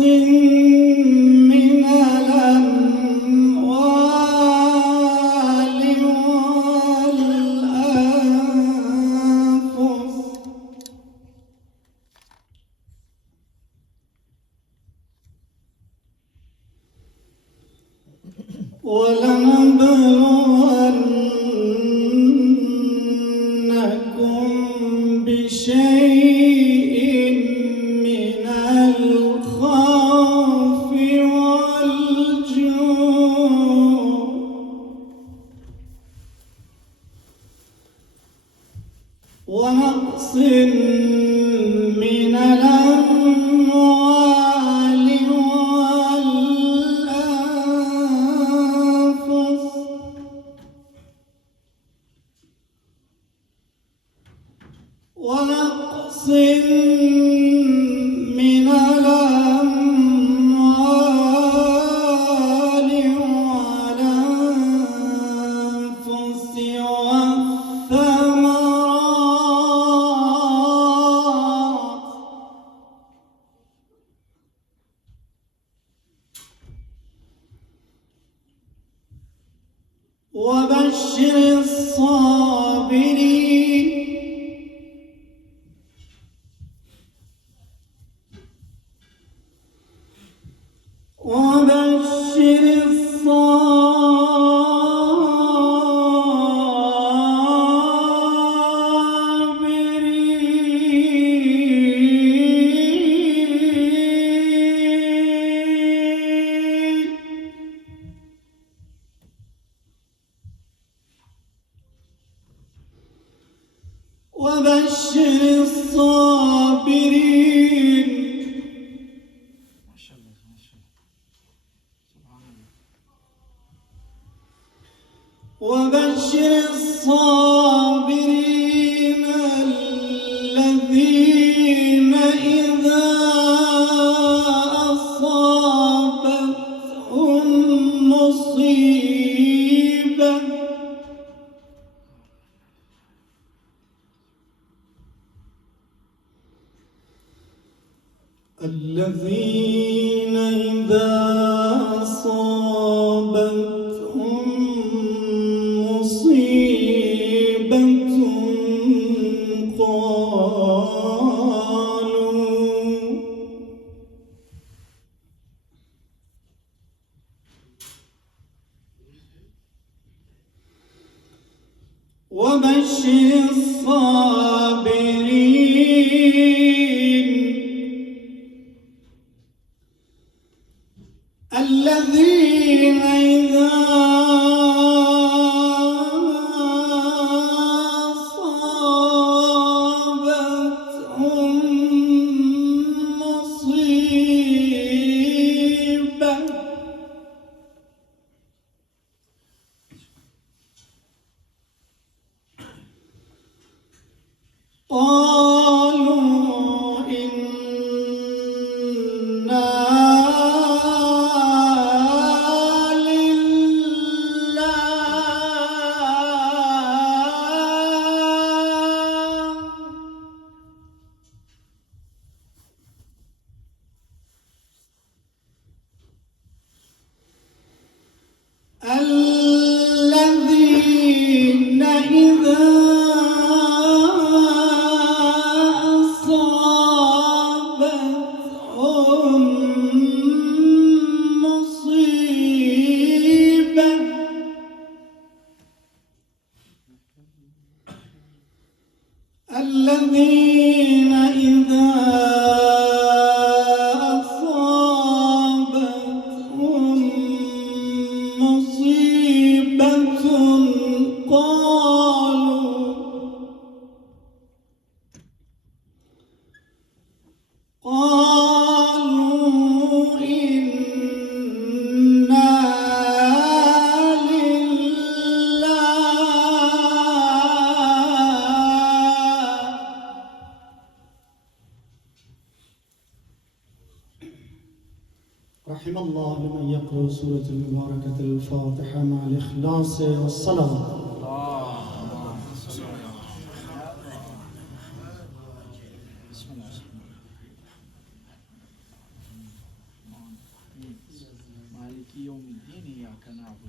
من الأموال والأنفس ولنبلونكم بشيء من الخوف والجوع ونقص من الأموال والأنفس ونقص من الأموال والأنفس والثمرات وبشر الصابرين وبشر الصابرين وبشر الصابرين وبشر الصابرين الذين إذا أصابتهم مصيبة الذين إذا أصابتهم مصيبة وبشر الصابرين الذين إذا أصابتهم مصيبة قالوا إنا الذين إذا أصابتهم مصيبة الذين إذا أصابتهم مصيبة قالوا إنا لله رحم الله لمن يقرأ سورة المباركة الفاتحة مع الإخلاص والصلاة.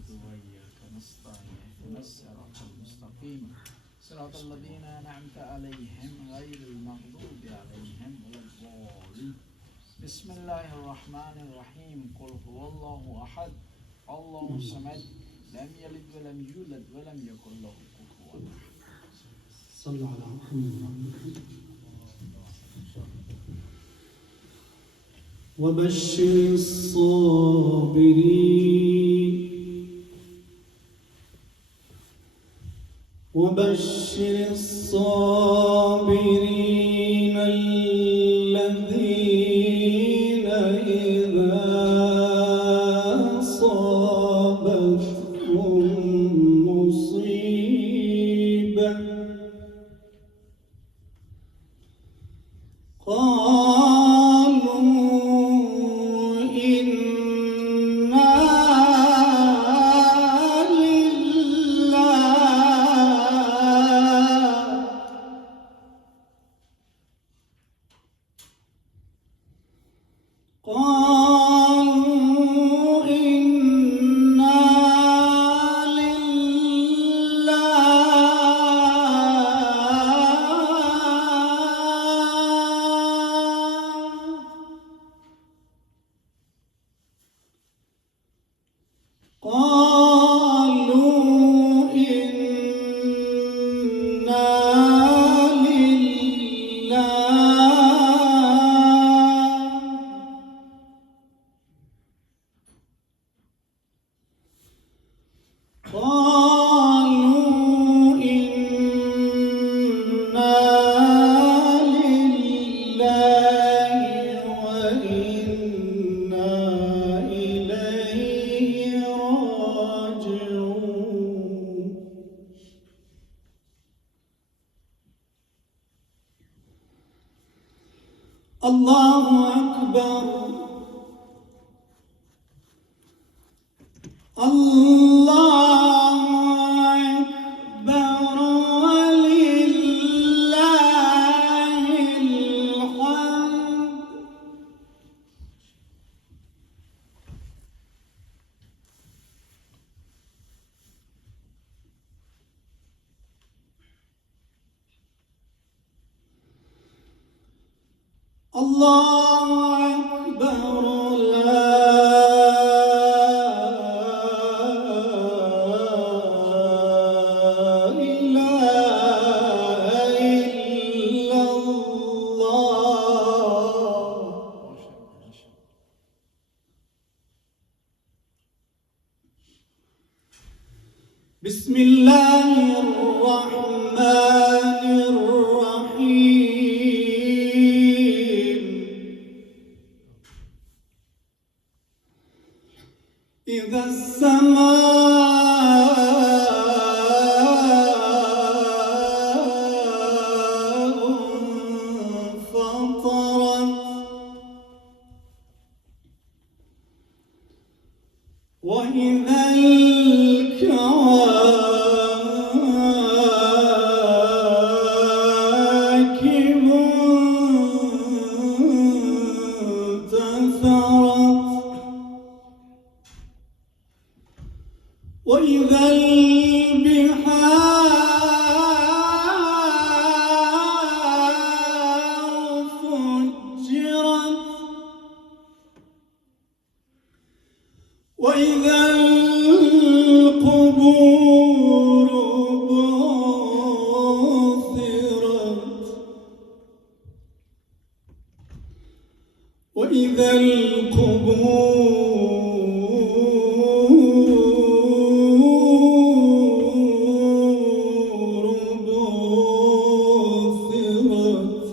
نعبد وإياك نستعين اهدنا الصراط المستقيم صراط الذين أنعمت عليهم غير المغضوب عليهم ولا الضالين بسم الله الرحمن الرحيم قل هو الله أحد الله الصمد لم يلد ولم يولد ولم يكن له كفوا أحد. صلى على محمد. وبشر الصابرين الذين إذا أصابتهم مصيبة قالوا إنا لله وإنا إليه راجعون. الله أكبر الله أكبر ولله الحمد. الله أكبر لا إله إلا الله. بسم الله الرحمن الرحيم. إذا السماء انفطرت وإذا الكواكب انتثرت وإذا البحار فجرت وإذا القبور بعثرت وإذا القبور بعثرت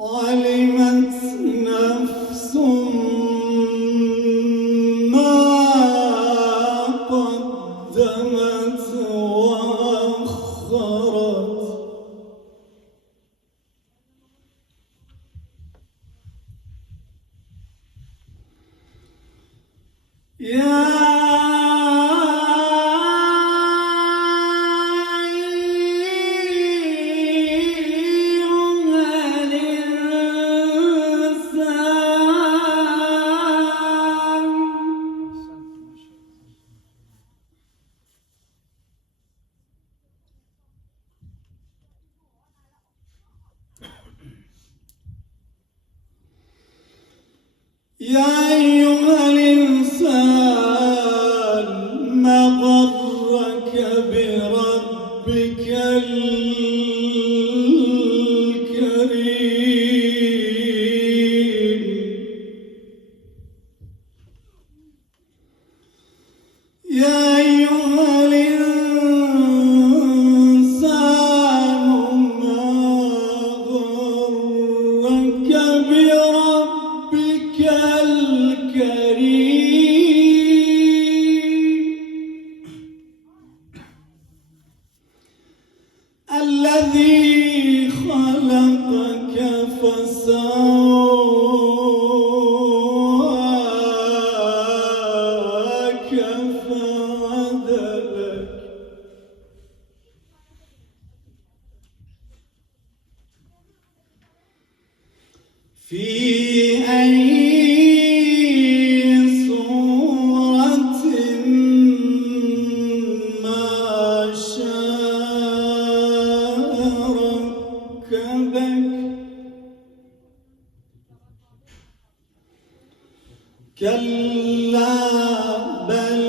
علمت نفس ما قدمت وأخرت. يا أيها الإنسان يا أيها الإنسان ما غرك بربك الكريم يا أيها الإنسان ما غرك بربك الكريم الذي خلقك فسواك فعدلك في أي صورة ما شاء ركبك كلا بل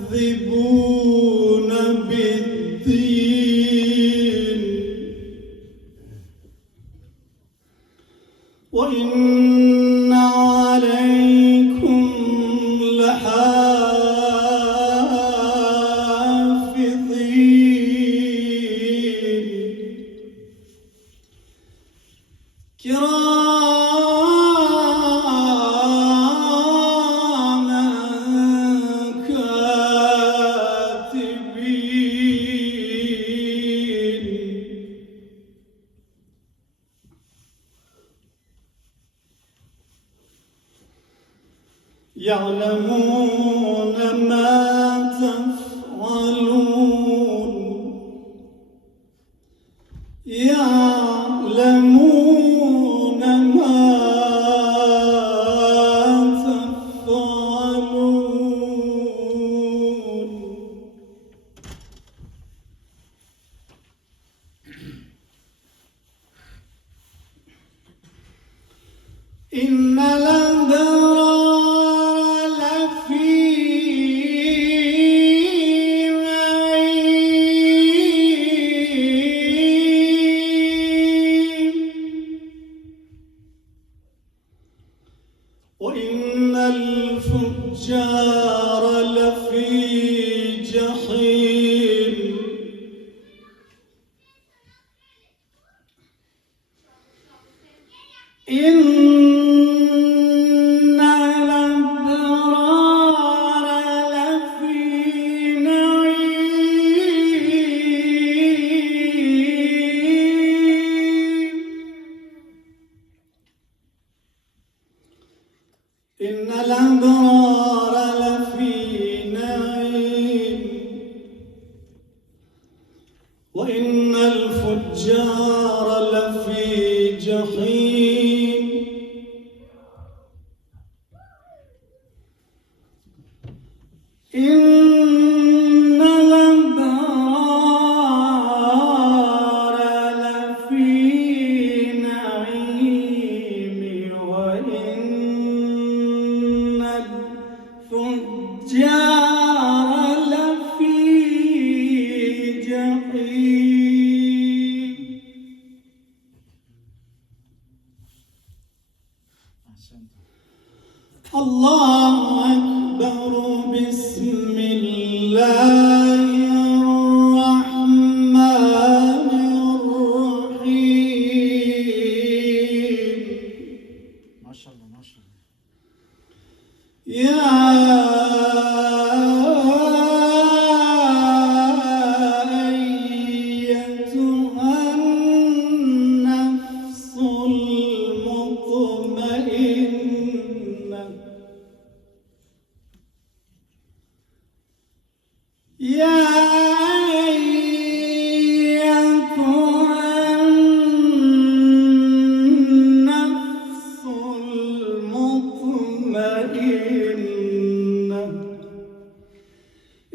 تكذبون بالدين وإن عليكم لحافظين كراما كاتبين يعلمون ما تفعلون يعلمون ما تفعلون إن الأبرار لفي نعيم وإن الفجار لفي جحيم إن الأبرار لفي نعيم إن الأبرار لفي نعيم وإن الفجار لفي جحيم إن الأبرار لفي نعيم وإن الفجار لفي جحيم. الله أكبر. بسم الله الرحمن الرحيم. ما شاء الله ما شاء الله. يا أيتها النفس المطمئنة يا أيتها النفس المطمئنة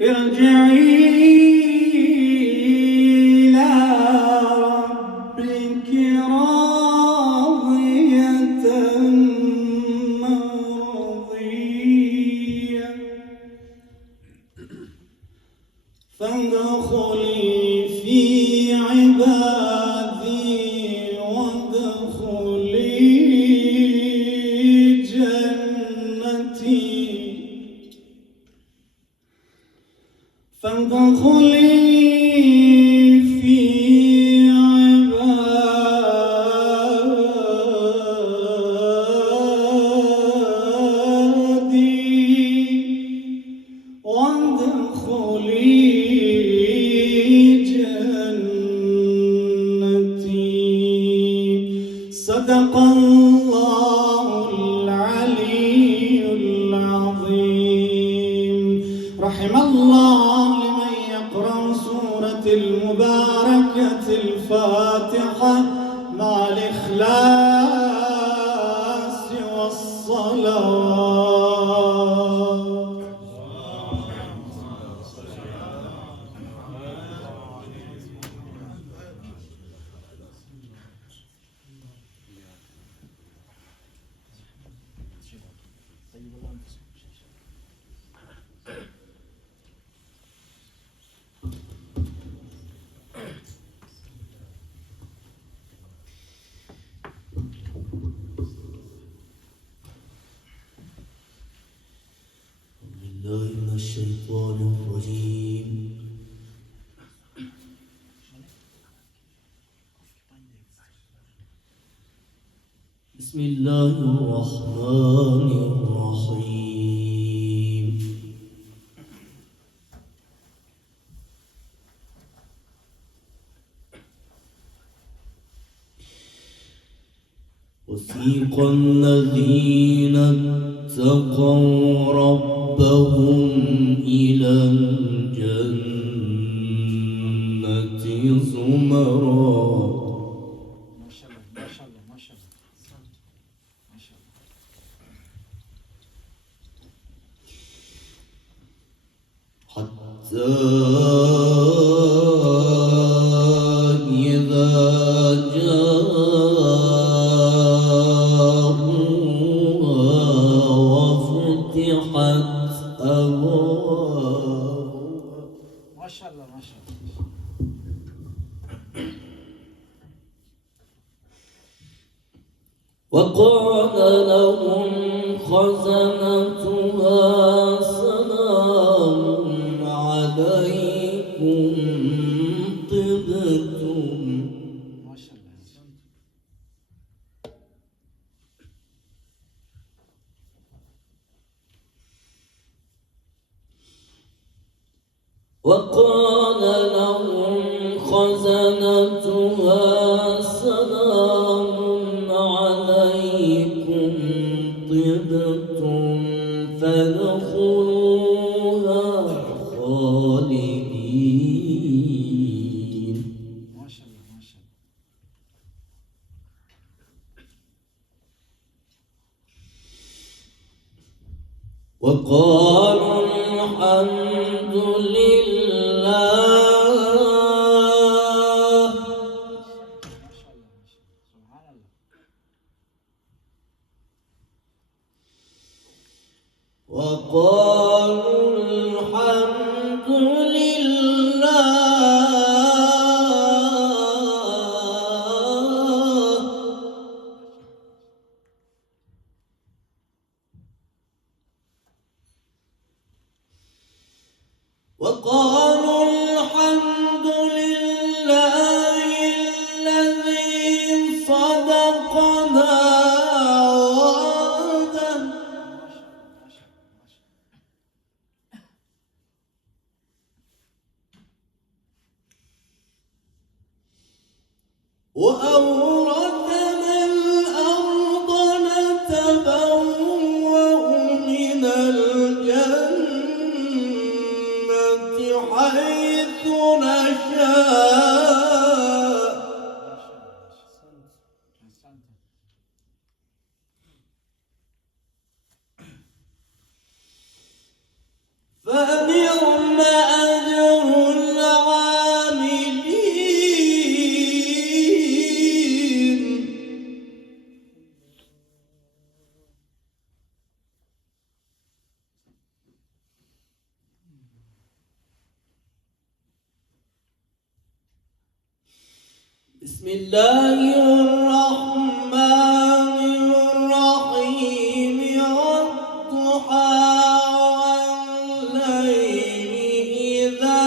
ارجعي إلى ربك راضية صدق الله العلي العظيم. رحم الله لمن يقرأ سورة المباركة الفاتحة مع الإخلاص والصلوات. من الشيطان الرجيم. بسم الله الرحمن الرحيم. وسيق الذين اتقوا ربهم إلى الجنة زمرا حتى إذا جاءوها وفتحت أبوابها. ما شاء الله ما شاء الله. وقال لهم خزنتها سلام عليكم طبتم. ما شاء الله. وقال لهم خزنتها سلام عليكم طبتم فادخلوها خالدين. ما شاء الله ما شاء الله. وقالوا الحمد لله. وقالوا الحمد لله. وقالوا الحمد لله الذي صدقنا وعده وأورثنا الأرض نتبوأ من الجنة حيث نشاء. فنعم أجر العاملين. بسم الله الرحمن الرحيم. والضحى والليل إذا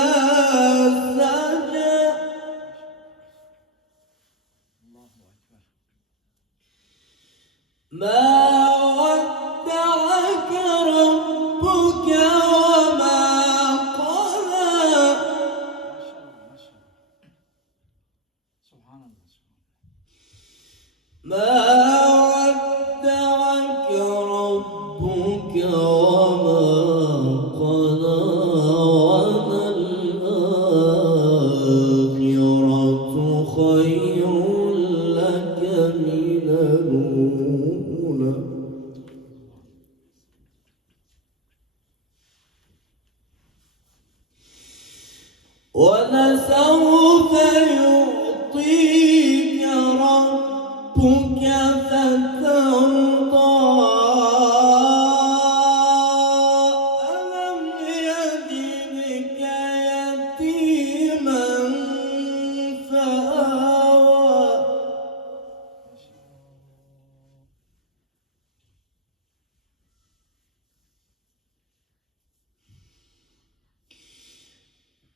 ربك وما قلى وللآخرة خير لك من الأولى ولسوف يعطيك ربك فترضى ألم يجدك يتيما فآوى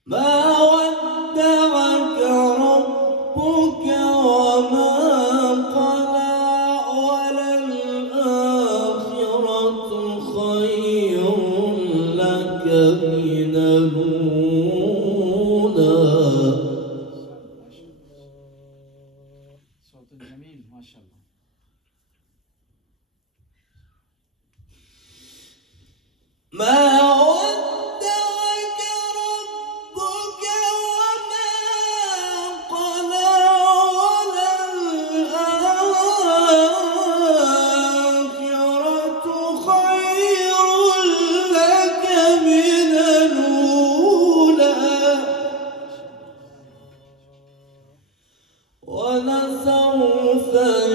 ما ودعك ربك وما قلى وللآخرة خير لك من الأولى صوت جميل ما شاء الله. ما ودعك ربك وما قلى وللآخرة خير لك من الأولى ولسوف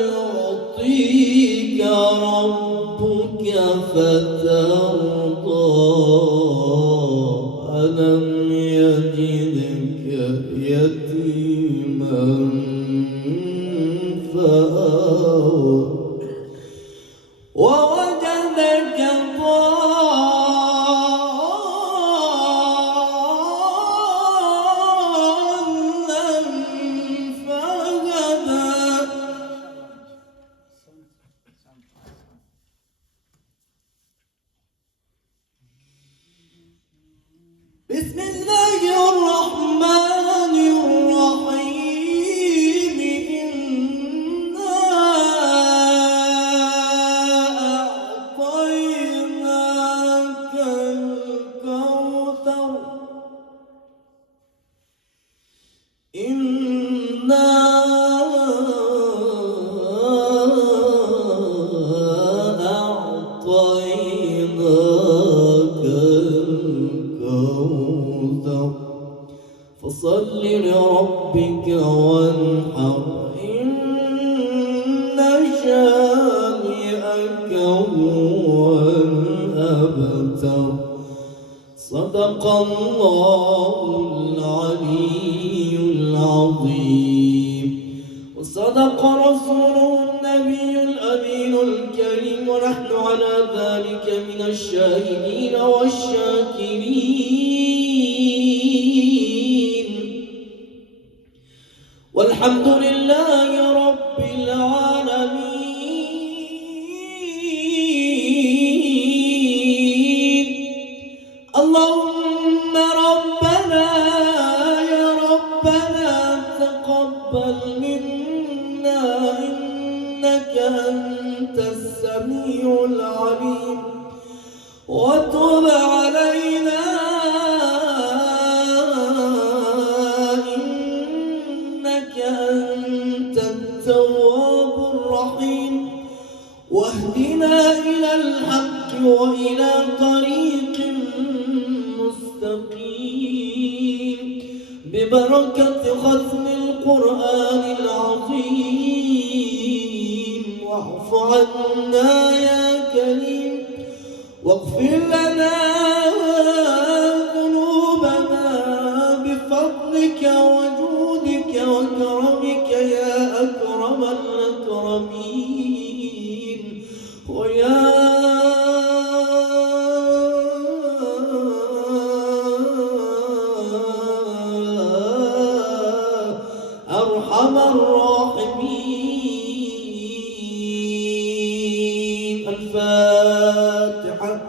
يعطيك ربك فترضى ألم يجدك يتيما فآوى ووجدك ضالا فهدى بسم الله الرحمن الرحيم إنا أعطيناك الكوثر إنا أعطيناك الكوثر فصل لربك وانحر إن شانئك هو الأبتر صدق الله العلي العظيم وصدق رسوله النبي الأمين الكريم ونحن على ذلك من الشاهدين والشاكرين والحمد لله رب العالمين اللهم ربنا يا ربنا تقبل منا إنك أنت السميع العليم وتب علينا إنك أنت التواب الرحيم واهدنا إلى الحق وإلى طريق مستقيم ببركة ختم القرآن العظيم واعف عنا يا كريم واغفر لنا ذنوبنا بفضلك وجودك وكرمك يا أكرم الأكرمين ويا أرحم الراحمين. الفاتحة.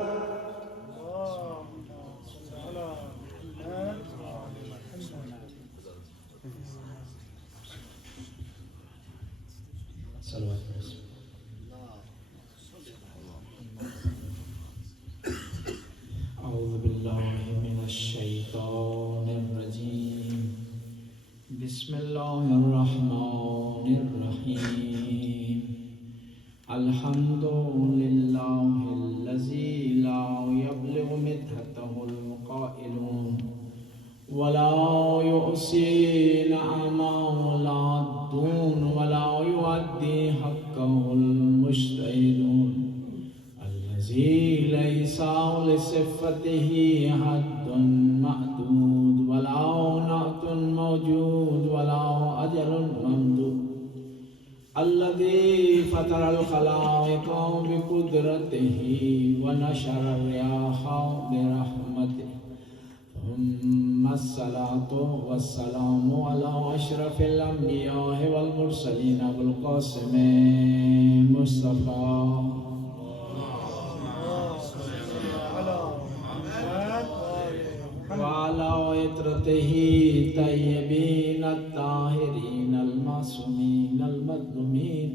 أعوذ بالله من الشيطان الرجيم بسم الله الرحمن الرحيم الحمد لله الذي لا يبلغ مدحته القائلون ولا يؤسي نعما ولا الدون ولا يؤدي حقه المجتهدون الذي ليس لصفته حد معدود ولا نعت موجود ولا أجل ممدود الذي فطر الخلائق بقدرته ونشر الرياح برحمته ثم الصلاة والسلام على أشرف الأنبياء والمرسلين أبو القاسم مصطفى وعلى عترته الطيبين الطاهرين المعصومين المظلومين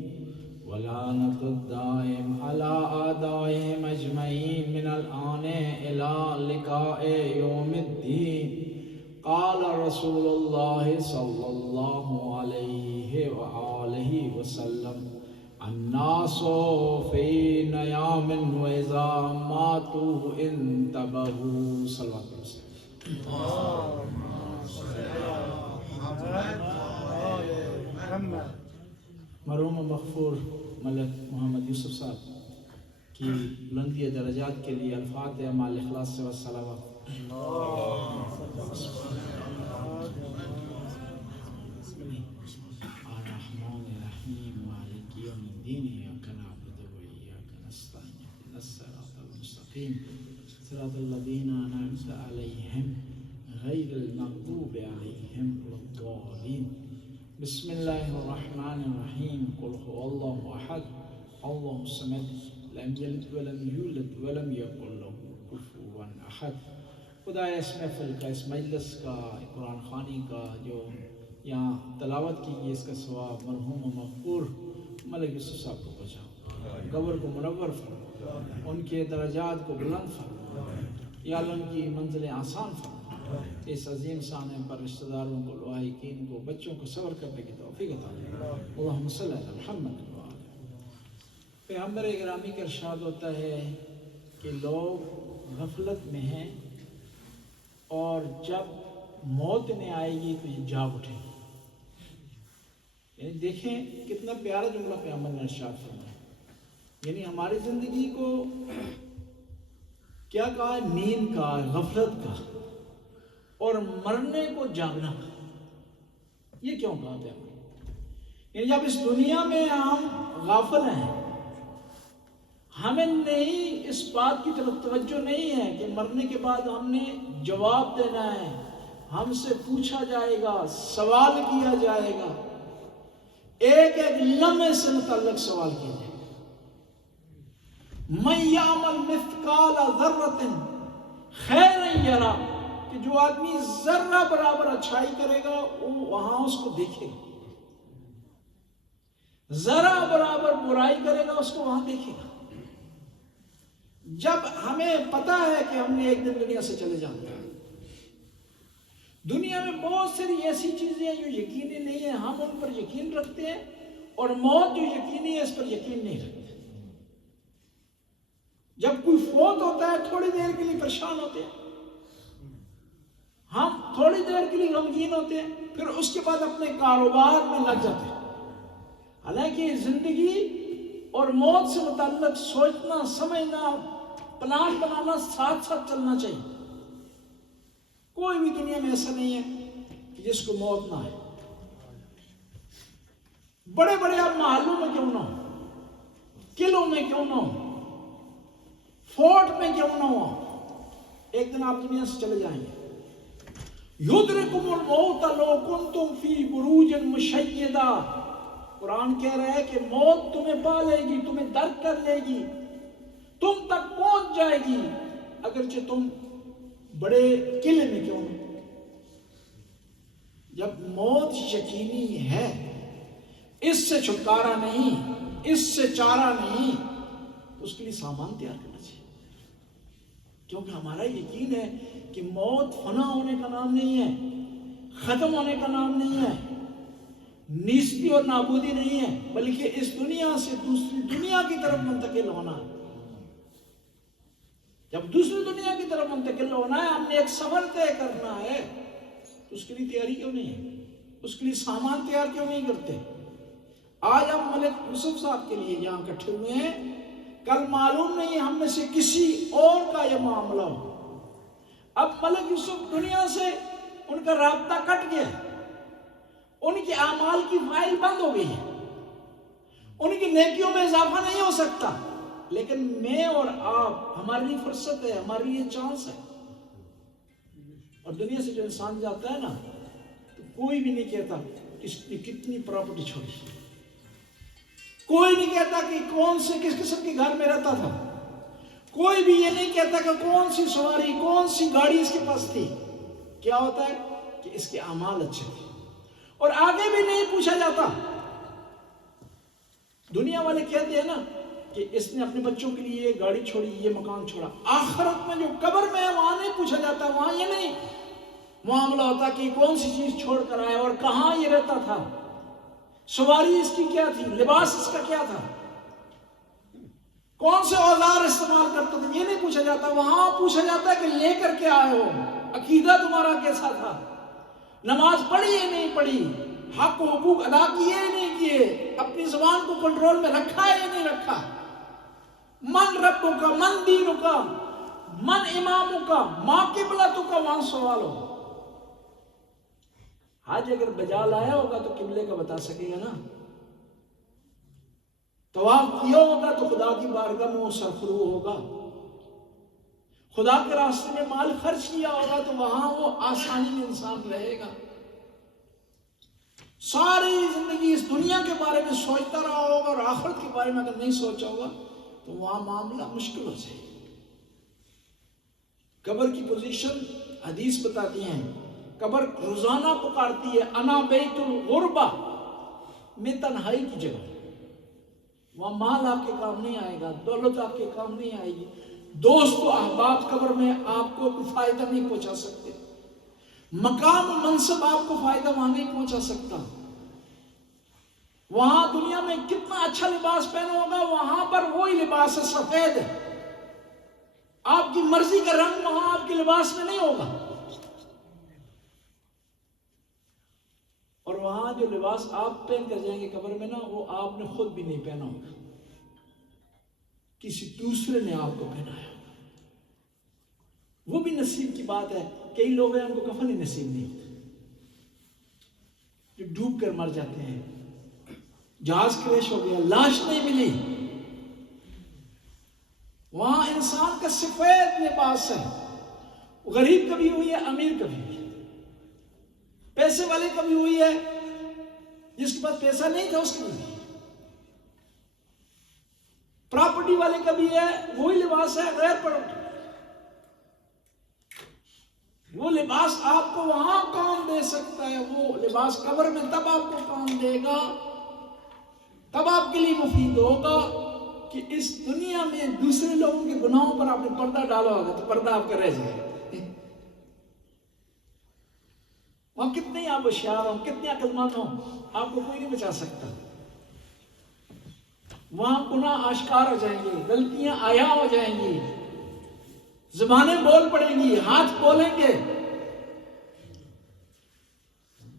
ولعنة الدائم على أعدائهم أجمعين من الآن إلى لقاء يوم الدين قال رسول الله صلى الله عليه وآله وسلم الناس في نيام وإذا ماتوا انتبهوا صلى الله عليه وسلم مرحوم مغفور ملک محمد یوسف صاحب کی بلندی درجات کے لیے الفاتحہ مع الاخلاص و الصلوات الرحمن الرحیم مالک یوم الدین ایاک نعبد و ایاک نستعین اهدنا الصراط المستقیم صراط الذین انعمت علیہم غیر المغضوب علیہم ولا الضالین بسم اللہ الرحمن الرحیم قل هو اللہ احد اللہ الصمد لم یلد ولم یولد ولم یکن له کفوا احد. خدا اس محفل کا، اس مجلس کا، قرآن خوانی کا جو یہاں تلاوت کی گئی، اس کا ثواب مرحوم و مغفور ملک یوسف صاحب کو پہنچاؤ، قبر کو منور فرما، ان کے درجات کو بلند فرما، یا اللہ ان کی منزلیں آسان فرما، اس عظیم سامنے پر رشتہ داروں کو، لواحقین کو، بچوں کو صبر کرنے کی توفیق عطا فرما. اللہم صلی علی محمد. پیغمبر گرامی کا ارشاد ہوتا ہے کہ لوگ غفلت میں ہیں اور جب موت انہیں آئے گی تو یہ جاگ اٹھیں گے. یعنی دیکھیں کتنا پیارا جملہ پیغمبر نے ارشاد فرمایا. یعنی ہماری زندگی کو کیا کہا ہے؟ نیند کا، غفلت کا، اور مرنے کو جاگنا کا. یہ کیوں کہا پیغمبر؟ یعنی جب اس دنیا میں ہم غافل ہیں، ہمیں نہیں اس بات کی طرف توجہ نہیں ہے کہ مرنے کے بعد ہم نے جواب دینا ہے، ہم سے پوچھا جائے گا، سوال کیا جائے گا، ایک ایک لمحے سے متعلق سوال کیا جائے گا. من یعمل مثقال ذرۃ خیرا یرا، کہ جو آدمی ذرہ برابر اچھائی کرے گا وہ وہاں اس کو دیکھے گا، ذرہ برابر برائی کرے گا اس کو وہاں دیکھے گا. جب ہمیں پتا ہے کہ ہم نے ایک دن دنیا سے چلے جانا ہے، دنیا میں بہت ساری ایسی چیزیں ہیں جو یقینی نہیں ہیں، ہم ان پر یقین رکھتے ہیں، اور موت جو یقینی ہے اس پر یقین نہیں رکھتے. جب کوئی فوت ہوتا ہے تھوڑی دیر کے لیے پریشان ہوتے ہیں، ہم تھوڑی دیر کے لیے غمگین ہوتے ہیں، پھر اس کے بعد اپنے کاروبار میں لگ جاتے ہیں. حالانکہ زندگی اور موت سے متعلق سوچنا، سمجھنا، پلان بنانا ساتھ ساتھ چلنا چاہیے. کوئی بھی دنیا میں ایسا نہیں ہے کہ جس کو موت نہ آئے. بڑے بڑے آپ محلوں میں کیوں نہ ہو، قلعوں میں کیوں نہ ہو، فورٹ میں کیوں نہ ہو، ایک دن آپ دنیا سے چلے جائیں گے. یدرککم الموت لو کنتم فی بروج مشیدہ. قرآن کہہ رہا ہے کہ موت تمہیں پا لے گی، تمہیں درک کر لے گی، تم تک پہنچ جائے گی اگرچہ تم بڑے قلعے میں کیوں نہ. جب موت یقینی ہے، اس سے چھٹکارا نہیں، اس سے چارہ نہیں، تو اس کے لیے سامان تیار کرنا چاہیے. کیونکہ ہمارا یقین ہے کہ موت فنا ہونے کا نام نہیں ہے، ختم ہونے کا نام نہیں ہے، نیستی اور نابودی نہیں ہے، بلکہ اس دنیا سے دوسری دنیا کی طرف منتقل ہونا ہے۔ جب دوسری دنیا کی طرف منتقل ہونا ہے، ہم نے ایک سفر طے کرنا ہے، تو اس کے لیے تیاری کیوں نہیں ہے؟ اس کے لیے سامان تیار کیوں نہیں کرتے؟ آج ہم ملک یوسف صاحب کے لیے یہاں اکٹھے ہوئے ہیں، کل معلوم نہیں ہم میں سے کسی اور کا یہ معاملہ ہو۔ اب ملک یوسف دنیا سے ان کا رابطہ کٹ گیا، ان کے اعمال کی فائل بند ہو گئی ہے، ان کی نیکیوں میں اضافہ نہیں ہو سکتا، لیکن میں اور آپ، ہمارے لیے فرصت ہے، ہمارے لیے چانس ہے۔ اور دنیا سے جو انسان جاتا ہے نا، تو کوئی بھی نہیں کہتا کہ اس نے کتنی پراپرٹی چھوڑی، کوئی نہیں کہتا کہ کون سے کس قسم کے گھر میں رہتا تھا، کوئی بھی یہ نہیں کہتا کہ کون سی سواری کون سی گاڑی اس کے پاس تھی۔ کیا ہوتا ہے کہ اس کے اعمال اچھے تھے، اور آگے بھی نہیں پوچھا جاتا۔ دنیا والے کہتے ہیں نا کہ اس نے اپنے بچوں کے لیے یہ گاڑی چھوڑی، یہ مکان چھوڑا۔ آخرت میں جو قبر میں ہے وہاں نہیں پوچھا جاتا، وہاں یہ نہیں معاملہ ہوتا کہ کون سی چیز چھوڑ کر آیا اور کہاں یہ رہتا تھا، سواری اس کی کیا تھی، لباس اس کا کیا تھا، کون سے اوزار استعمال کرتا تھا، یہ نہیں پوچھا جاتا۔ وہاں پوچھا جاتا ہے کہ لے کر کے آئے ہو، عقیدہ تمہارا کیسا تھا، نماز پڑھی یا نہیں پڑھی، حق و حقوق ادا کیے یا نہیں کیے، اپنی زبان کو کنٹرول میں رکھا یا نہیں رکھا، من ربک کا، من دینک کا، من امامک کا، ما قبلتک کا، وہاں سوال ہو۔ حج اگر بجا لایا ہوگا تو قبلے کا بتا سکے گا نا، طواف کیا ہوگا تو خدا کی بارگاہ میں وہ سرخرو ہوگا، خدا کے راستے میں مال خرچ کیا ہوگا تو وہاں وہ آسانی میں انسان رہے گا۔ ساری زندگی اس دنیا کے بارے میں سوچتا رہا ہوگا اور آخرت کے بارے میں اگر نہیں سوچا ہوگا تو وہاں معاملہ مشکل ہو جائے۔ قبر کی پوزیشن حدیث بتاتی ہیں، قبر روزانہ پکارتی ہے، انا بیت الغربہ، میں تنہائی کی جگہ۔ وہاں مال آپ کے کام نہیں آئے گا، دولت آپ کے کام نہیں آئے گی، دوست و احباب قبر میں آپ کو کوئی فائدہ نہیں پہنچا سکتے، مقام و منصب آپ کو فائدہ وہاں نہیں پہنچا سکتا۔ وہاں دنیا میں کتنا اچھا لباس پہنا ہوگا، وہاں پر وہی لباس ہے، سفید ہے، آپ کی مرضی کا رنگ وہاں آپ کے لباس میں نہیں ہوگا، اور وہاں جو لباس آپ پہن کر جائیں گے قبر میں نا، وہ آپ نے خود بھی نہیں پہنا ہوگا، کسی دوسرے نے آپ کو پہنایا ہوگا۔ وہ بھی نصیب کی بات ہے، کئی لوگ ہیں ان کو کفن ہی نصیب نہیں ہوتا، جو ڈوب کر مر جاتے ہیں، جہاز کریش ہو گیا، لاش نہیں ملی۔ وہاں انسان کا سفید لباس ہے، غریب کبھی ہوئی ہے، امیر کبھی ہوئی ہے، پیسے والے کبھی ہوئی ہے، جس کے پاس پیسہ نہیں تھا اس کی بھی، پراپرٹی والے کبھی ہے، وہی لباس ہے، غیر پراپرٹی۔ وہ لباس آپ کو وہاں کام دے سکتا ہے، وہ لباس قبر میں تب آپ کو کام دے گا، تب آپ کے لیے مفید ہوگا کہ اس دنیا میں دوسرے لوگوں کے گناہوں پر آپ نے پردہ ڈالا ہوگا تو پردہ آپ کا رہ جائے گا۔ وہاں کتنے آپ ہوشیار ہوں، کتنے عقل مند ہوں، آپ کو کوئی نہیں بچا سکتا۔ وہاں گناہ آشکار ہو جائیں گے، غلطیاں عیاں ہو جائیں گی، زبانیں بول پڑیں گی، ہاتھ بولیں گے۔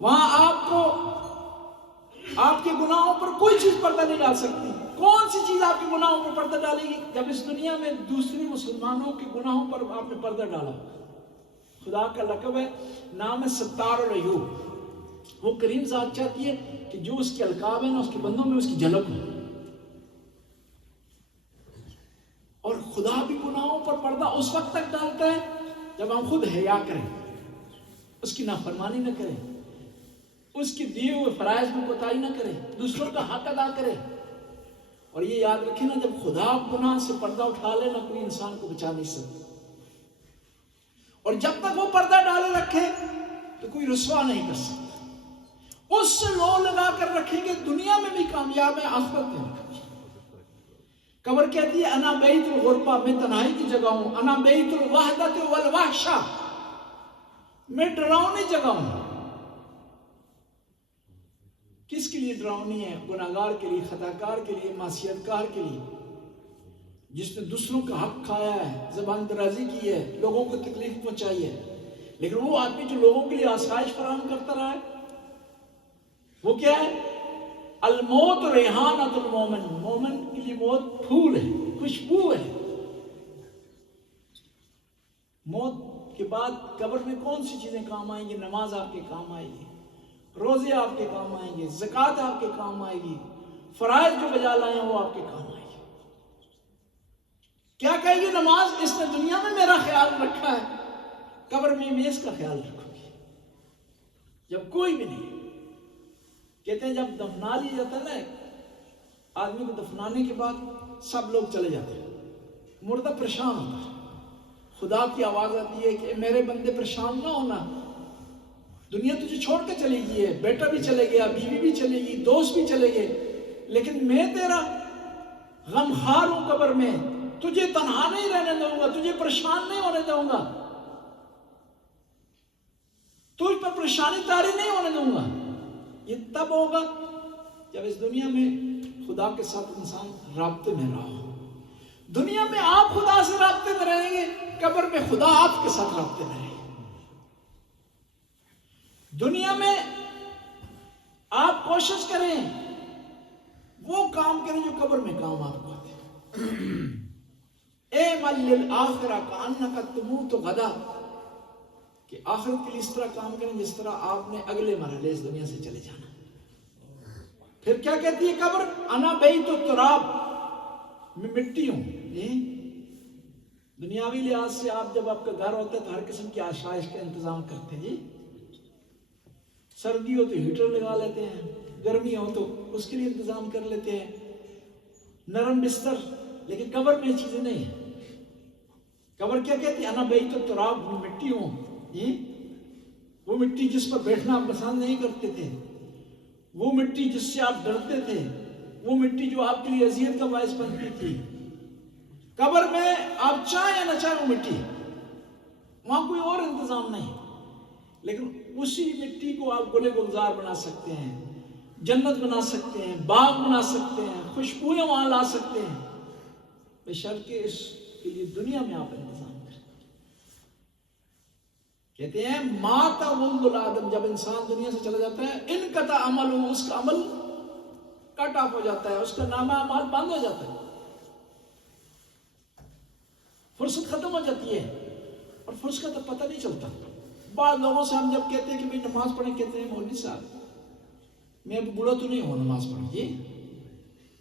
وہاں آپ کو آپ کے گناہوں پر کوئی چیز پردہ نہیں ڈال سکتی۔ کون سی چیز آپ کے گناہوں پر پردہ ڈالے گی؟ جب اس دنیا میں دوسری مسلمانوں کے گناہوں پر آپ نے پردہ ڈالا۔ خدا کا لقب ہے، نام ہے ستار العیوب۔ وہ کریم ذات چاہتی ہے کہ جو اس کے القاب ہیں نا، اس کے بندوں میں اس کی جھلک ہو۔ اور خدا بھی گناہوں پر پردہ اس وقت تک ڈالتا ہے جب ہم خود حیا کریں، اس کی نافرمانی نہ کریں، اس کے دیے ہوئے فرائض میں کوتاہی نہ کریں، دوسروں کا حق ادا کریں۔ اور یہ یاد رکھیں نا، جب خدا گناہ سے پردہ اٹھا لے نا، کوئی انسان کو بچا نہیں سکتا۔ اور جب تک وہ پردہ ڈالے رکھے تو کوئی رسوا نہیں کر سکتا۔ اس سے لو لگا کر رکھیں گے، دنیا میں بھی کامیاب ہے، آخرت میں بھی کامیاب۔ قبر کہتی ہے انا بیت الغربہ، میں تنہائی کی جگہ ہوں، انا بیت الوحدت والوحشہ، میں ڈراؤنی جگہ ہوں۔ کس کے لیے ڈراؤنی ہے؟ گناہگار کے لیے، خطاکار کے لیے، معصیت کار کے لیے، جس نے دوسروں کا حق کھایا ہے، زبان درازی کی ہے، لوگوں کو تکلیف پہنچائی ہے۔ لیکن وہ آدمی جو لوگوں کے لیے آسائش فراہم کرتا رہا ہے، وہ کیا ہے؟ الموت ریحانۃ المومن، مومن کے لیے موت پھول ہے، خوشبو ہے۔ موت کے بعد قبر میں کون سی چیزیں کام آئیں گی؟ نماز آپ کے کام آئے گی، روزے آپ کے کام آئیں گے، زکوٰۃ آپ کے کام آئے گی، فرائض جو بجا لائے ہیں وہ آپ کے کام آئے گی۔ کیا کہے گی نماز؟ اس نے دنیا میں میرا خیال رکھا ہے، قبر میں اس کا خیال رکھو گی، جب کوئی بھی نہیں۔ کہتے ہیں جب دفنا لیا جاتا ہے نا آدمی کو، دفنانے کے بعد سب لوگ چلے جاتے ہیں، مردہ پریشان ہوتا ہے، خدا کی آواز آتی ہے کہ میرے بندے پریشان نہ ہونا، دنیا تجھے چھوڑ کے چلی گئی ہے، بیٹا بھی چلے گیا، بیوی بھی چلے گی، دوست بھی چلے گئے، لیکن میں تیرا غمخوار ہوں قبر میں، تجھے تنہا نہیں رہنے دوں گا، تجھے پریشان نہیں ہونے دوں گا، تجھ پر پریشانی طاری نہیں ہونے دوں گا۔ یہ تب ہوگا جب اس دنیا میں خدا کے ساتھ انسان رابطے میں رہا ہو۔ دنیا میں آپ خدا سے رابطے میں رہیں گے، قبر میں خدا آپ کے ساتھ رابطے میں رہے گا۔ دنیا میں آپ کوشش کریں وہ کام کریں جو قبر میں کام آپ کو آتے ہیں۔ اعمل للآخرہ کأنک تموت غدا، کہ آخرت کے لیے اس طرح کام کریں جس طرح آپ نے اگلے مرحلے اس دنیا سے چلے جانا۔ پھر کیا کہتی ہے قبر؟ انا بیت التراب، میں مٹی ہوں۔ دنیاوی لحاظ سے آپ جب آپ کا گھر ہوتا ہے تو ہر قسم کی آسائش کا انتظام کرتے ہیں، جی سردی ہو تو ہیٹر لگا لیتے ہیں، گرمی ہو تو اس کے لیے انتظام کر لیتے ہیں، نرم بستر۔ لیکن قبر میں یہ چیزیں نہیں ہیں۔ قبر کیا کہتی ہے؟ انا بیت التراب، میں مٹی ہوں۔ وہ مٹی جس پر بیٹھنا آپ پسند نہیں کرتے تھے، وہ مٹی جس سے آپ ڈرتے تھے، وہ مٹی جو آپ کے لیے اذیت کا باعث بنتی تھی۔ قبر میں آپ چاہیں یا نہ چاہیں وہ مٹی، وہاں کوئی اور انتظام نہیں، لیکن اسی مٹی کو آپ گلے گلزار بنا سکتے ہیں، جنت بنا سکتے ہیں، باغ بنا سکتے ہیں، خوشبوئیں وہاں لا سکتے ہیں، بشرطے اس کے لیے دنیا میں آپ انتظام کریں۔ کہتے ہیں مات ولد الآدم، جب انسان دنیا سے چلا جاتا ہے انقطع عمل، اس کا عمل کٹ آف ہو جاتا ہے، اس کا نامہ اعمال بند ہو جاتا ہے، فرصت ختم ہو جاتی ہے، اور فرصت کا تو پتہ نہیں چلتا۔ بعض لوگوں سے ہم جب کہتے ہیں کہ بھئی نماز پڑھیں، کہتے ہیں مولوی صاحب میں اب بوڑھا تو نہیں ہوں نماز پڑھوں۔ یہ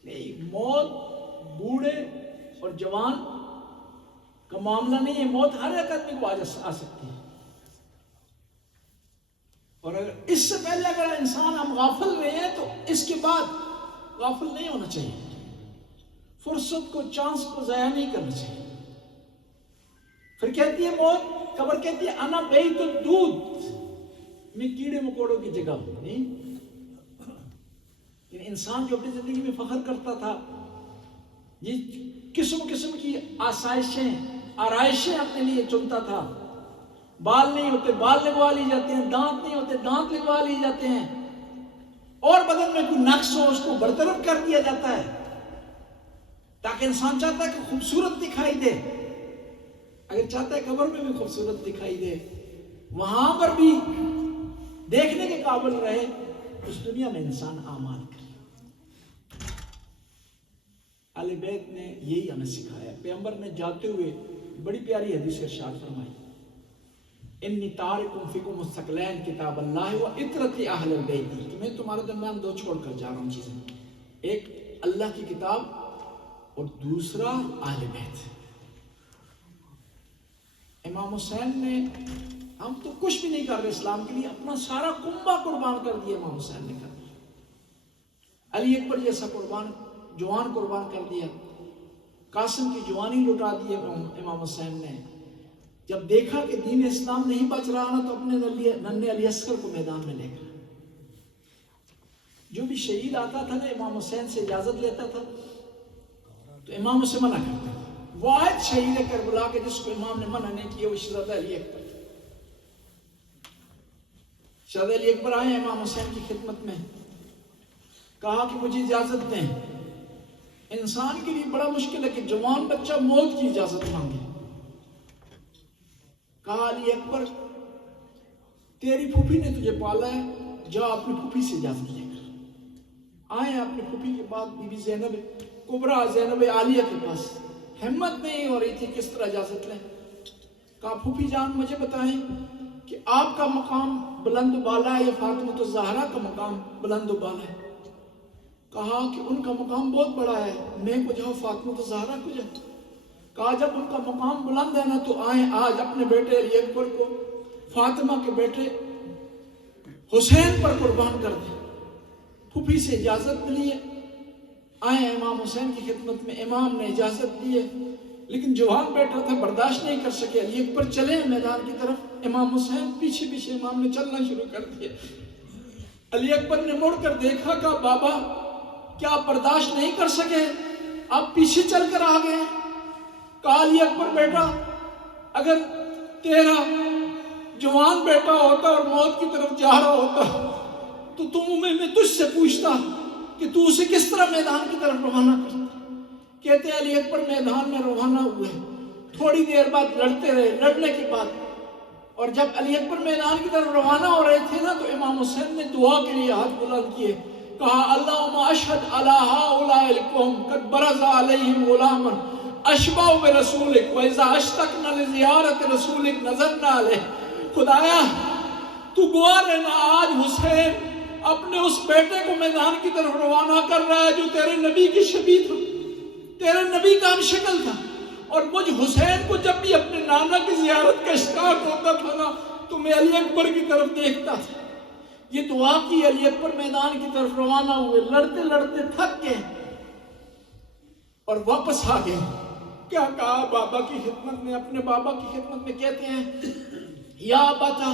نہیں، موت بوڑھے اور جوان کا معاملہ نہیں ہے، موت ہر ایک آدمی کو آ سکتی ہے، اور اگر اس سے پہلے اگر انسان ہم غافل رہے ہیں تو اس کے بعد غافل نہیں ہونا چاہیے، فرصت کو، چانس کو ضائع نہیں کرنا چاہیے۔ پھر کہتی ہے موت، قبر کہتی ہے انا بیت الدود، میں کیڑے مکوڑوں کی جگہ ہوں۔ انسان جو اپنی زندگی میں فخر کرتا تھا، یہ قسم قسم کی آسائشیں، آرائشیں اپنے لیے چنتا تھا، بال نہیں ہوتے بال لگوا لی جاتے ہیں، دانت نہیں ہوتے دانت لگوا لی جاتے ہیں، اور بدن میں کوئی نقص ہو اس کو برطرف کر دیا جاتا ہے، تاکہ انسان چاہتا ہے کہ خوبصورت دکھائی دے۔ اگر چاہتا ہے قبر میں بھی خوبصورت دکھائی دے، وہاں پر بھی دیکھنے کے قابل رہے، اس دنیا میں انسان اعمال کرے۔ اہل بیت نے یہی ہمیں سکھایا۔ پیغمبر نے جاتے ہوئے بڑی پیاری حدیث ارشاد فرمائی، انی تارکم فیکم الثقلین کتاب اللہ و عطرت اہل البیت، کہ میں تمہارے درمیان دو چھوڑ کر جا رہا ہوں چیزیں، ایک اللہ کی کتاب اور دوسرا اہل بیت۔ امام حسین نے، ہم تو کچھ بھی نہیں کر رہے اسلام کے لیے، اپنا سارا کنبہ قربان کر دیا امام حسین نے کر دیا، علی اکبر جیسا جوان قربان کر دیا، قاسم کی جوانی لٹا دی امام حسین نے۔ جب دیکھا کہ دین اسلام نہیں بچ رہا نا تو اپنے ننھے علی اصغر کو میدان میں لے کر، جو بھی شہید آتا تھا نا امام حسین سے اجازت لیتا تھا تو امام اسے منع کرتا ہے. واحد شہید کربلا کے جس کو امام نے منع نہیں کیا وہ شہزادہ علی اکبر. شہزادہ علی اکبر آئے امام حسین کی خدمت میں, کہا کہ مجھے اجازت دیں. انسان کے لیے بڑا مشکل ہے کہ جوان بچہ موت کی اجازت مانگے. کہا علی اکبر تیری پھوپھی نے تجھے پالا ہے, جا اپنی پھوپھی سے اجازت لے کر. آئے اپنی پھوپھی کے بعد بی بی زینب کبریٰ زینب عالیہ کے پاس, ہمت نہیں ہو رہی تھی کس طرح اجازت لیں. کہا پھوپھی جان مجھے بتائیں کہ آپ کا مقام بلند و بالا ہے یا فاطمہ الزہرا کا مقام بلند و بالا ہے؟ کہا کہ ان کا مقام بہت بڑا ہے, میں کو جاؤ فاطمہ الزہرا کو جاؤ. کہا جب ان کا مقام بلند ہے نا تو آئیں آج اپنے بیٹے علی اکبر کو فاطمہ کے بیٹے حسین پر قربان کر دیں. پھوپھی سے اجازت ملی ہے, آئے امام حسین کی خدمت میں. امام نے اجازت دی ہے لیکن جوان بیٹا تھا, برداشت نہیں کر سکے. علی اکبر چلے میدان کی طرف, امام حسین پیچھے پیچھے امام نے چلنا شروع کر دیا. علی اکبر نے مڑ کر دیکھا, کہا بابا کیا آپ برداشت نہیں کر سکے, آپ پیچھے چل کر آ گئے. کہا علی اکبر بیٹا اگر تیرا جوان بیٹا ہوتا اور موت کی طرف جا رہا ہوتا تو میں تجھ سے پوچھتا کہ تو اسے کس طرح میدان کی طرف روانہ کرتا. کہتے ہیں علی اکبر میدان میں روانہ ہوئے, تھوڑی دیر بعد لڑتے رہے. لڑنے کے بعد اور جب علی اکبر میدان کی طرف روانہ ہو رہے تھے نا تو امام حسین نے دعا کے لیے ہاتھ بلند کیے. کہا اللہم اشہد علی ہؤلاء القوم قد برز علیہم غلاما اشبہ برسولک وَإِذَا أَشْتَقْنَا لِزِيَارَةِ رَسُولِكَ نَظَرْنَا عَلَيْهِ. خدایا تو گواہ رہنا آج حسین اپنے اس بیٹے کو میدان کی طرف روانہ کر رہا ہے جو تیرے نبی کی شبیہ تھا, تیرے نبی کا ہم شکل تھا. اور مجھ حسین کو جب بھی اپنے نانا کی زیارت کا اشتیاق ہوتا تھا نا تو میں علی اکبر کی طرف دیکھتا تھا. یہ دعا کی, علی اکبر میدان کی طرف روانہ ہوئے. لڑتے لڑتے تھک گئے اور واپس آ گئے. کیا کہا بابا کی خدمت میں, اپنے بابا کی خدمت میں کہتے ہیں یا ابتا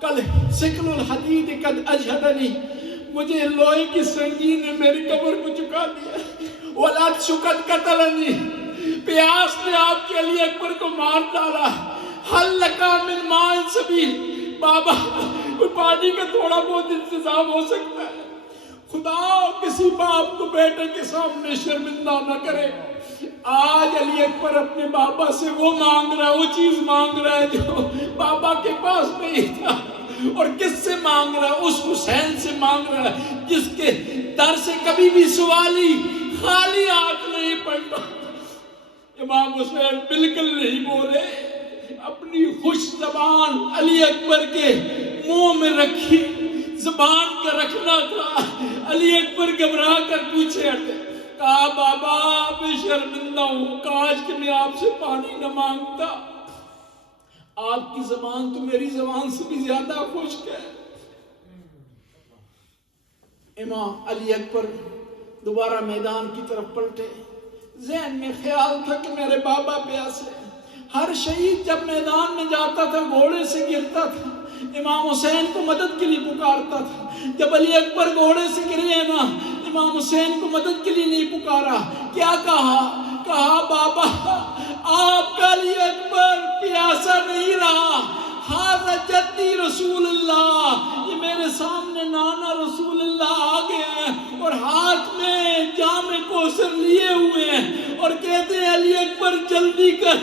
کل سکن الحدید قد اجہدنی, مجھے لوہے کی سنگین نے میری قبر کو چکا دیا. ولعطش قد قتلنی, پیاس نے آپ کے علی اکبر کو مار ڈالا. حل لک من ماء سبیل, بابا کوئی پانی کا تھوڑا بہت انتظام ہو سکتا ہے. خدا کسی باپ کو بیٹے کے سامنے شرمندہ نہ کرے. آج علی اکبر اپنے بابا سے وہ مانگ رہا ہے, وہ چیز مانگ رہا ہے جو بابا کے پاس نہیں تھا. اور کس سے مانگ رہا ہے؟ اس حسین سے مانگ رہا ہے جس کے در سے کبھی بھی سوالی خالی ہاتھ نہیں پڑتا. امام حسین بالکل نہیں بولے, اپنی خوش زبان علی اکبر کے منہ میں رکھی. زبان کا رکھنا تھا. علی اکبر گھبرا کر پیچھے ہٹے. کہا بابا میں شرمندہ ہوں, کاش کہ میں آپ سے پانی نہ مانگتا. آپ کی زبان تو میری زبان سے بھی زیادہ خشک ہے. امام علی اکبر دوبارہ میدان کی طرف پلٹے. ذہن میں خیال تھا کہ میرے بابا پیاسے. ہر شہید جب میدان میں جاتا تھا گھوڑے سے گرتا تھا, امام حسین کو مدد کے لیے پکارتا تھا. جب علی اکبر گھوڑے سے گرے نا امام حسین کو مدد کے لیے نہیں پکارا. کیا کہا؟ کہا بابا آپ کا علی اکبر پیاسا نہیں رہا. ہاذا جدی رسول اللہ, یہ میرے سامنے نانا رسول اللہ آ گئے ہیں اور ہاتھ میں جام کوثر لیے ہوئے ہیں اور کہتے ہیں علی اکبر جلدی کر,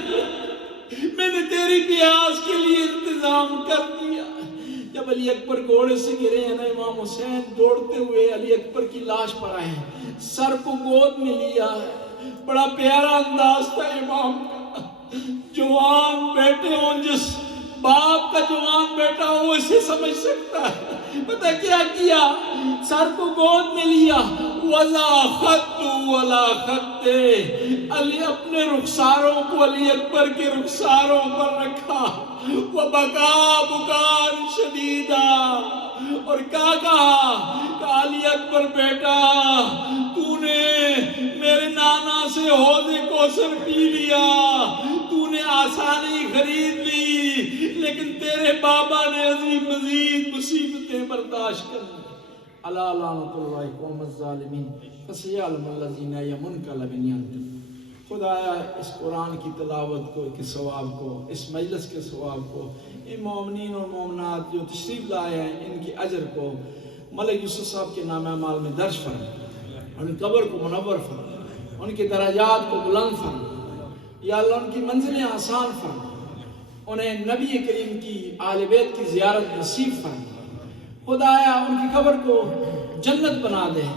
میں نے تیری پیاس کے لیے انتظام کر دیا. جب علی اکبر گھوڑے سے گرے ہیں نا امام حسین دوڑتے ہوئے علی اکبر کی لاش پر آئے ہیں, سر کو گود میں لیا ہے. بڑا پیارا انداز تھا امام کا. جوان بیٹے ہوں, جس باپ کا جوان بیٹا ہو وہ اسے سمجھ سکتا ہے. پتہ کیا کیا؟ سر کو گود میں لیا. وَلَا خَطُّ وَلَا خَطِّ, علی اپنے رخساروں کو علی اکبر کے رخساروں پر رکھا. وَبَكَى بُكَاءً شَدِيدًا, اور کیا کہا؟ علی اکبر بیٹا تو نے میرے نانا سے حوض کوثر پی لیا, تو نے آسانی خرید لی, لیکن تیرے بابا نے عظیم مزید مصیبتیں برداشت کر لی. الا لعنۃ اللہ قوم الظالمین فسیعلم الذین یمنون من ینتقم. خدایا اس قرآن کی تلاوت کو کے ثواب کو، اس مجلس کے ثواب کو، ان مومنین اور مومنات جو تشریف لائے ہیں ان کی اجر کو ملک یوسف صاحب کے نام اعمال میں درج فرما، ان قبر کو منور فرما، ان کے درجات کو بلند فرما، یا اللہ ان کی منزلیں آسان فرما، انہیں نبی کریم کی آل بیت کی زیارت نصیب فرما، خدایا ان کی قبر کو جنت بنا دے،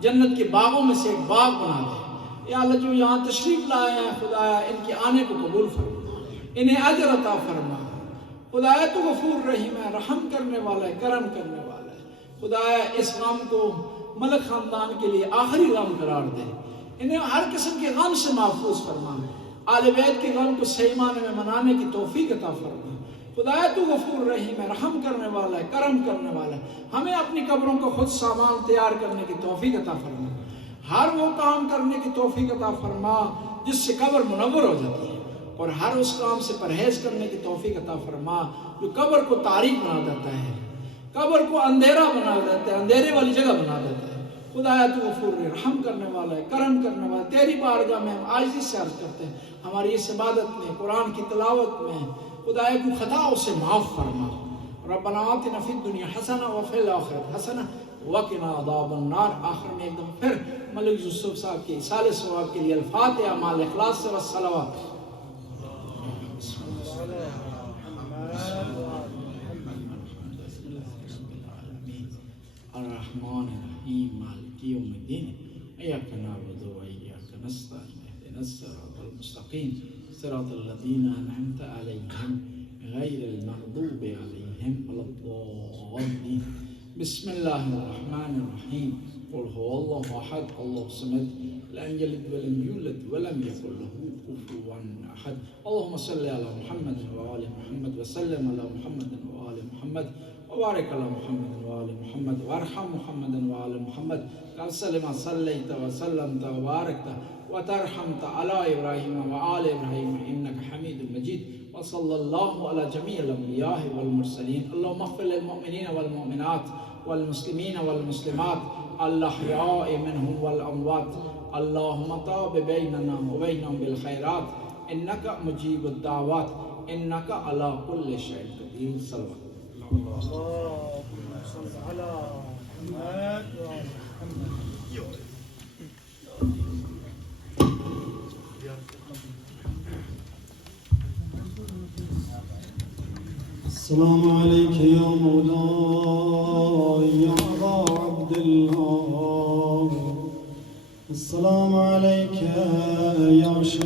جنت کے باغوں میں سے ایک باغ بنا دے، یا اللہ جو یہاں تشریف لائے ہیں خدایا ان کے آنے کو قبول فرما، انہیں اجر عطا فرما، خدایا تو غفور رحیم ہے، رحم کرنے والا ہے، کرم کرنے والا ہے، خدایا اس غم کو ملک خاندان کے لیے آخری غم قرار دے، انہیں ہر قسم کے غم سے محفوظ فرما، آل بیت کے غم کو صحیح معنی میں منانے کی توفیق عطا فرما، خدایا تو غفور رحیم ہے، رحم کرنے والا ہے، کرم کرنے والا ہے، ہمیں اپنی قبروں کو خود سامان تیار کرنے کی توفیق عطا فرما، ہر وہ کام کرنے کی توفیق عطا فرما جس سے قبر منور ہو جاتی ہے، اور ہر اس کام سے پرہیز کرنے کی توفیق عطا فرما جو قبر کو تاریک بنا دیتا ہے، قبر کو اندھیرا بنا دیتا ہے، اندھیرے والی جگہ بنا دیتا ہے، خدایا تو غفور رحم کرنے والا ہے، کرم کرنے والا ہے، تیری بارگاہ میں ہم عاجزی سے عرض کرتے ہیں ہماری اس عبادت میں، قرآن کی تلاوت میں خدایا کو خطاؤں سے معاف فرما، ربنا آتنا فی الدنیا حسنہ وفی الآخرۃ حسنہ وقنا عذاب النار۔ آخر میں ایک دم پھر ملک یوسف صاحب کے ایصال ثواب کے لیے الفاتحہ مع الاخلاص والصلوات۔ الرحمن الرحیم مالک یوم الدین ایاک نعبد و ایاک نستعین اهدنا الصراط المستقیم صراط الذین انعمت علیہم غیر المغضوب علیہم ولا الضالین۔ بسم اللہ الرحمن الرحیم قل هو اللہ احد اللہ الصمد لم یلد ولم یولد ولم یکن له کفوا احد۔ اللهم صل علی محمد وآل محمد وسلم علی محمد وآل محمد وبارک علی محمد وآل محمد وارحم محمد وآل محمد كما صليت وسلمت وباركت وترحمت على إبراهيم وآل إبراهيم إنك حميد مجيد، وصلى الله على جميع الأنبياء والمرسلين۔ اللهم اغفر للمؤمنين والمؤمنات والمسلمين والمسلمات الأحياء منهم والأموات، اللهم طاب بيننا وبينهم بالخيرات إنك مجيب الدعوات إنك على كل شيء قدير۔ صلوات اللهم صل على محمد وعلى محمد۔ السلام عليك يا مولاي يا أبا عبد الله، السلام عليك يا شهيد